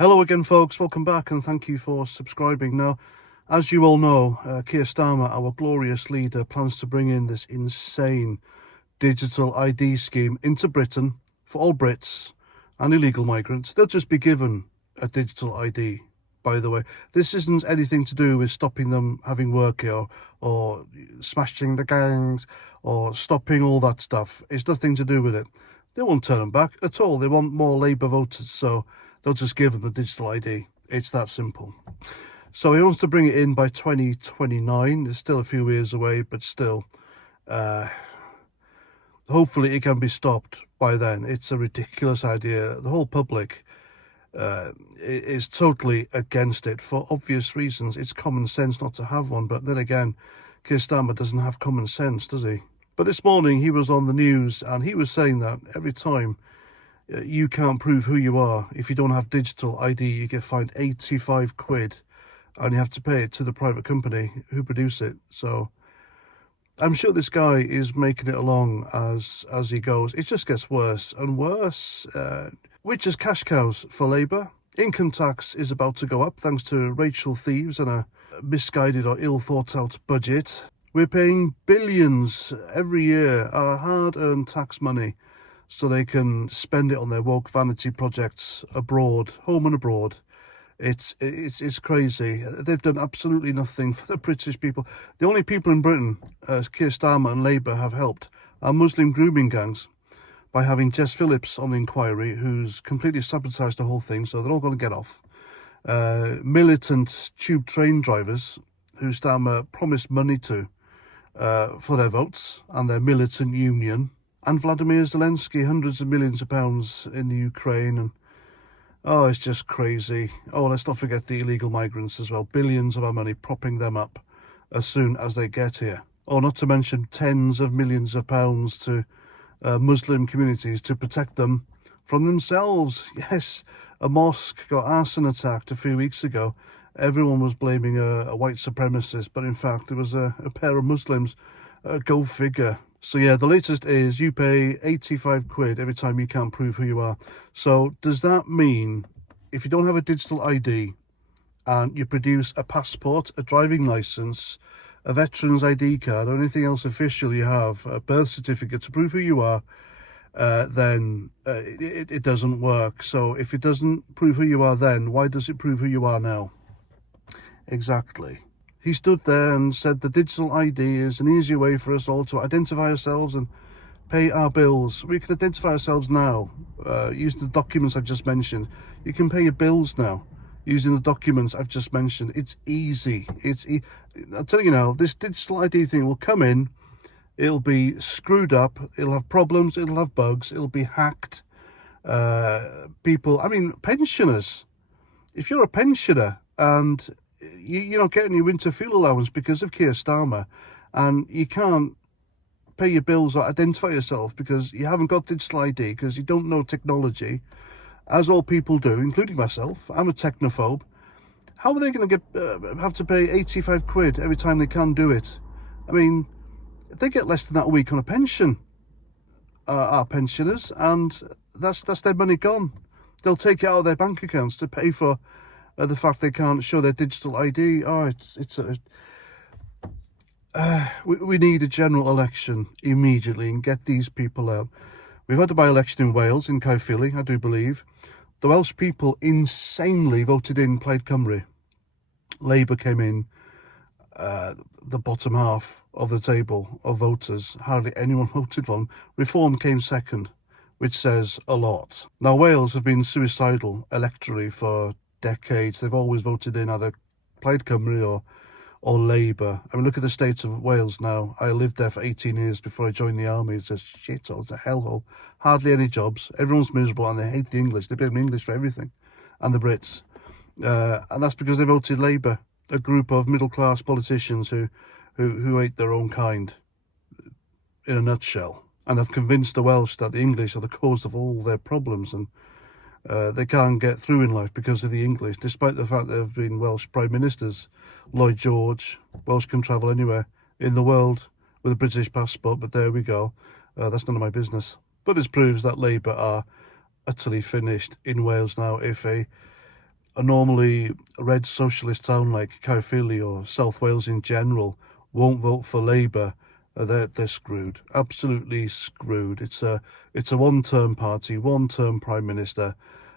Hello again, folks. Welcome back, and thank you for subscribing. Now, as you all know, Keir Starmer, our glorious leader, plans to bring in this insane digital ID scheme into Britain for all Brits and illegal migrants. They'll just be given a digital ID, by the way. This isn't anything to do with stopping them having work here or smashing the gangs or stopping all that stuff. It's nothing to do with it. They won't turn them back at all. They want more Labour voters, so they'll just give them a digital ID. It's that simple. So he wants to bring it in by 2029. It's still a few years away, but still. Hopefully it can be stopped by then. It's a ridiculous idea. The whole public is totally against it for obvious reasons. It's common sense not to have one, but then again, Keir Starmer doesn't have common sense, does he? But this morning he was on the news and he was saying that every time you can't prove who you are, if you don't have digital ID, you get fined 85 quid and you have to pay it to the private company who produce it. So I'm sure this guy is making it along as he goes. It just gets worse and worse. Which is cash cows for Labour. Income tax is about to go up thanks to Rachel Thieves and a misguided or ill thought out budget. We're paying billions every year, our hard-earned tax money, so they can spend it on their woke vanity projects abroad, home and abroad. It's crazy. They've done absolutely nothing for the British people. The only people in Britain, Keir Starmer and Labour have helped, are Muslim grooming gangs by having Jess Phillips on the inquiry, who's completely sabotaged the whole thing, so they're all going to get off. Militant tube train drivers who Starmer promised money to for their votes and their militant union, and Vladimir Zelensky, hundreds of millions of pounds in the Ukraine, and oh, it's just crazy. Oh, let's not forget the illegal migrants as well. Billions of our money propping them up as soon as they get here. Oh, not to mention tens of millions of pounds to Muslim communities to protect them from themselves. Yes, a mosque got arson attacked a few weeks ago. Everyone was blaming a white supremacist, but in fact it was a pair of Muslims. Go figure. So yeah, the latest is you pay 85 quid every time you can't prove who you are. So does that mean if you don't have a digital ID and you produce a passport, a driving licence, a veteran's ID card or anything else official you have, a birth certificate to prove who you are, then it doesn't work. So if it doesn't prove who you are then, why does it prove who you are now? Exactly. He stood there and said the digital ID is an easier way for us all to identify ourselves and pay our bills. We can identify ourselves now using the documents I've just mentioned. You can pay your bills now using the documents I've just mentioned. It's easy. I'm telling you now, this digital ID thing will come in. It'll be screwed up. It'll have problems. It'll have bugs. It'll be hacked. Pensioners. If you're a pensioner and you're not getting your winter fuel allowance because of Keir Starmer, and you can't pay your bills or identify yourself because you haven't got digital ID, because you don't know technology, as all people do, including myself. I'm a technophobe. How are they going to have to pay 85 quid every time they can do it? I mean, they get less than that a week on a pension, our pensioners, and that's their money gone. They'll take it out of their bank accounts to pay for the fact they can't show their digital ID. Oh, we need a general election immediately and get these people out. We've had a by-election in Wales, in Caerphilly, I do believe. The Welsh people insanely voted in Plaid Cymru. Labour came in the bottom half of the table of voters. Hardly anyone voted for them. Reform came second, which says a lot. Now, Wales have been suicidal electorally for decades. They've always voted in either Plaid Cymru or Labour. I mean, look at the state of Wales now. I lived there for 18 years before I joined the army. It's a shithole. It's a hellhole. Hardly any jobs. Everyone's miserable and they hate the English. They blame English for everything, and the Brits. And that's because they voted Labour, a group of middle-class politicians who hate their own kind, in a nutshell, and have convinced the Welsh that the English are the cause of all their problems, and they can't get through in life because of the English, despite the fact there have been Welsh Prime Ministers. Lloyd George. Welsh can travel anywhere in the world with a British passport, but there we go. That's none of my business. But this proves that Labour are utterly finished in Wales now. If a a normally red socialist town like Caerphilly or South Wales in general won't vote for Labour, they're screwed. Absolutely screwed. It's a one-term party, one-term Prime Minister.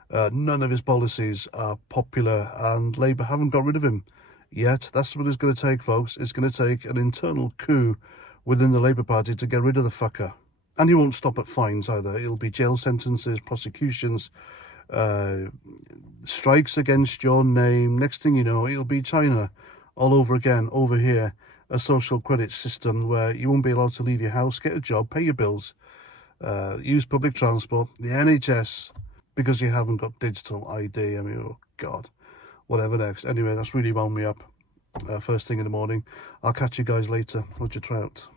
None of his policies are popular, and Labour haven't got rid of him yet. That's what it's going to take, folks. It's going to take an internal coup within the Labour Party to get rid of the fucker. And he won't stop at fines either. It'll be jail sentences, prosecutions, strikes against your name. Next thing you know, it'll be China all over again, over here. A social credit system where you won't be allowed to leave your house, get a job, pay your bills, use public transport, the NHS, because you haven't got digital ID. I mean, oh God, whatever next. Anyway, that's really wound me up first thing in the morning. I'll catch you guys later. Roger Trout.